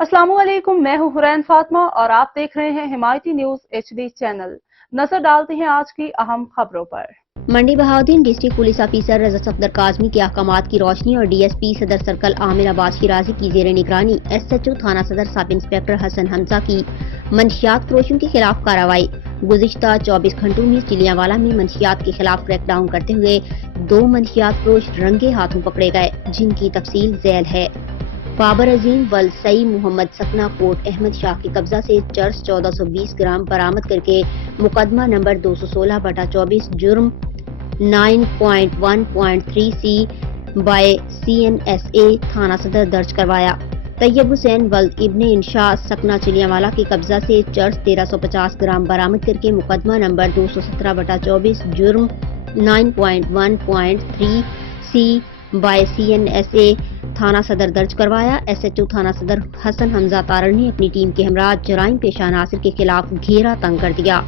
अस्सलाम वालेकुम, मैं हूं हुरैन फातिमा और आप देख रहे हैं हिमायती न्यूज HD चैनल। नजर डालते हैं आज की अहम खबरों पर। मंडी बहाउद्दीन डिस्ट्रिक्ट पुलिस ऑफिसर रजा सफदर काजमी के अहकामात की रोशनी और DSP सदर सर्कल आमिर अब्बास शिराजी की जेर निगरानी SHO थाना सदर सब इंस्पेक्टर हसन हमजा की मंशियात फरोशों के खिलाफ कार्रवाई। गुज़िश्ता 24 घंटों में चिलियांवाला में मंशियात के खिलाफ क्रैकडाउन करते हुए 2 मंशियात फरोश रंगे हाथों पकड़े गए, जिनकी तफसील झैल है। बाबर अजीम वल सई मोहम्मद सकना कोट अहमद शाह के कब्जा से चर्स 1420 ग्राम बरामद करके मुकदमा नंबर 216/24 जुर्म 9.1.3C बाय CNSA थाना सदर दर्ज करवाया। तैयब हुसैन वल्द इब्ने इंशा सकना चिलियांवाला के कब्जा से चर्स 1350 ग्राम बरामद करके मुकदमा नंबर 217/24 जुर्म 9.1.3C बाय CNSA थाना सदर दर्ज करवाया। SHO थाना सदर हसन हमजा तारड़ ने अपनी टीम के हमरा जराइम पेशा नासिर के खिलाफ घेरा तंग कर दिया।